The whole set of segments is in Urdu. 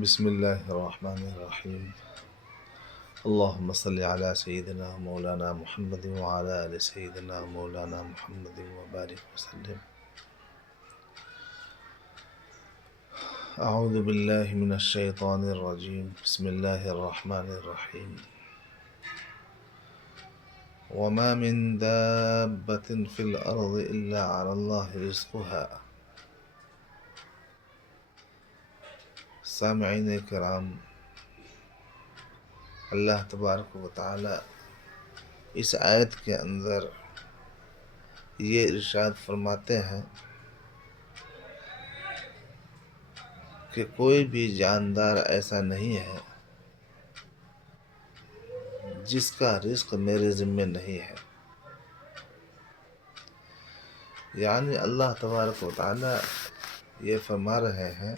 بسم الله الرحمن الرحيم. اللهم صل على سيدنا مولانا محمد وعلى آل سيدنا مولانا محمد وبارك وسلم. أعوذ بالله من الشيطان الرجيم. بسم الله الرحمن الرحيم. وما من دابة في الأرض إلا على الله رزقها. سامعین کرام، اللہ تبارک و تعالی اس آیت کے اندر یہ ارشاد فرماتے ہیں کہ کوئی بھی جاندار ایسا نہیں ہے جس کا رزق میرے ذمے نہیں ہے. یعنی اللہ تبارک و تعالی یہ فرما رہے ہیں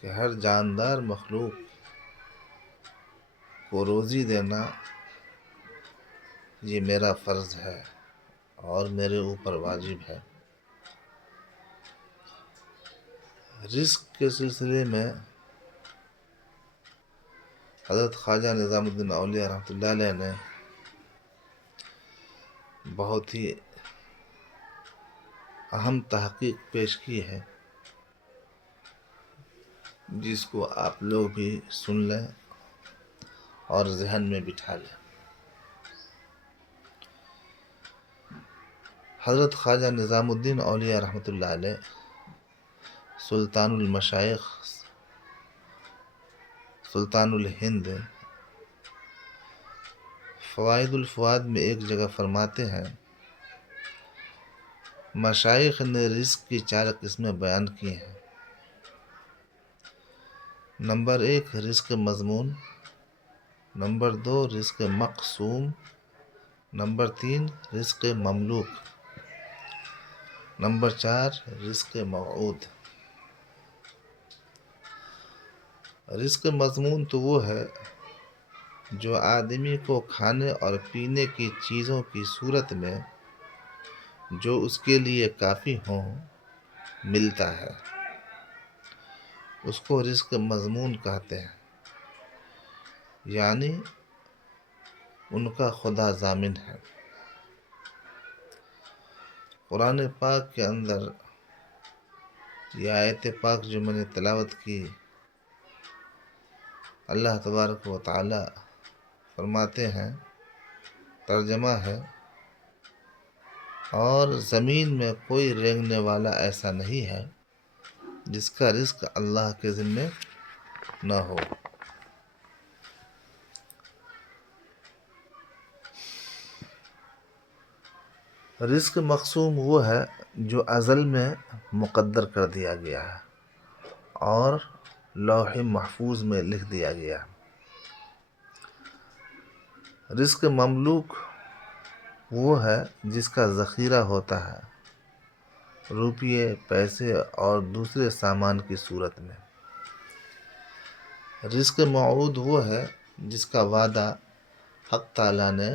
کہ ہر جاندار مخلوق کو روزی دینا یہ میرا فرض ہے اور میرے اوپر واجب ہے. رزق کے سلسلے میں حضرت خواجہ نظام الدین اولیاء رحمۃ اللہ علیہ نے بہت ہی اہم تحقیق پیش کی ہے، جس کو آپ لوگ بھی سن لیں اور ذہن میں بٹھا لیں. حضرت خواجہ نظام الدین اولیاء رحمۃ اللہ علیہ سلطان المشائخ، سلطان الہند، فوائد الفواد میں ایک جگہ فرماتے ہیں مشائخ نے رزق کی 4 قسمیں بیان کی ہیں. نمبر 1 رزق مضمون، نمبر 2 رزق مقسوم، نمبر 3 رزق مملوک، نمبر 4 رزق موعود. رزق مضمون تو وہ ہے جو آدمی کو کھانے اور پینے کی چیزوں کی صورت میں جو اس کے لیے کافی ہوں ملتا ہے، اس کو رزق مضمون کہتے ہیں. یعنی ان کا خدا ضامن ہے. قرآن پاک کے اندر یہ آیت پاک جو میں نے تلاوت کی، اللہ تبارک و تعالی فرماتے ہیں، ترجمہ ہے، اور زمین میں کوئی رینگنے والا ایسا نہیں ہے جس کا رزق اللہ کے ذمے نہ ہو. رزق مقسوم وہ ہے جو ازل میں مقدر کر دیا گیا ہے اور لوح محفوظ میں لکھ دیا گیا. رزق مملوک وہ ہے جس کا ذخیرہ ہوتا ہے روپیے، پیسے اور دوسرے سامان کی صورت میں. رزق موعود وہ ہے جس کا وعدہ حق تعالیٰ نے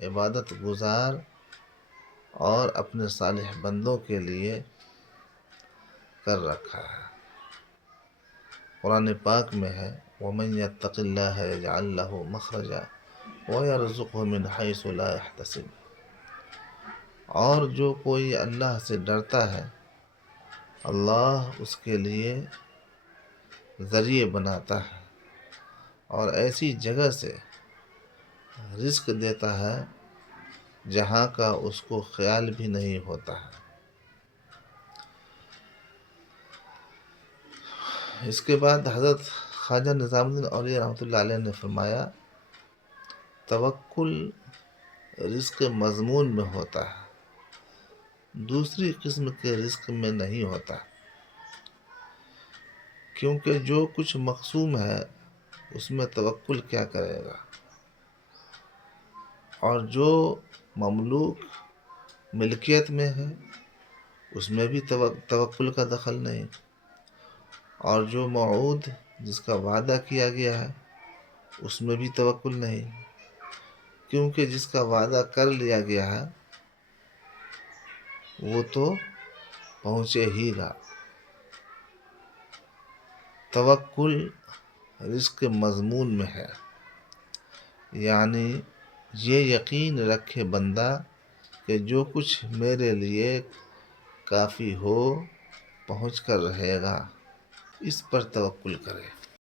عبادت گزار اور اپنے صالح بندوں کے لیے کر رکھا ہے. قرآن پاک میں ہے وَمَن يَتَّقِ اللَّهَ يَجْعَلْ لَهُ مَخْرَجًا وَيَرْزُقْهُ مِنْ حَيْثُ لَا يَحْتَسِبُ. اور جو کوئی اللہ سے ڈرتا ہے اللہ اس کے لیے ذریعے بناتا ہے اور ایسی جگہ سے رزق دیتا ہے جہاں کا اس کو خیال بھی نہیں ہوتا ہے. اس کے بعد حضرت خواجہ نظام الدین اولیاء رحمۃ اللہ علیہ نے فرمایا توکل رزق مضمون میں ہوتا ہے، دوسری قسم کے رزق میں نہیں ہوتا، کیونکہ جو کچھ مقسوم ہے اس میں توکل کیا کرے گا، اور جو مملوک ملکیت میں ہے اس میں بھی توکل کا دخل نہیں، اور جو موعود جس کا وعدہ کیا گیا ہے اس میں بھی توکل نہیں، کیونکہ جس کا وعدہ کر لیا گیا ہے وہ تو پہنچے ہی گا. توکل رزق کے مضمون میں ہے، یعنی یہ یقین رکھے بندہ کہ جو کچھ میرے لیے کافی ہو پہنچ کر رہے گا، اس پر توکل کرے۔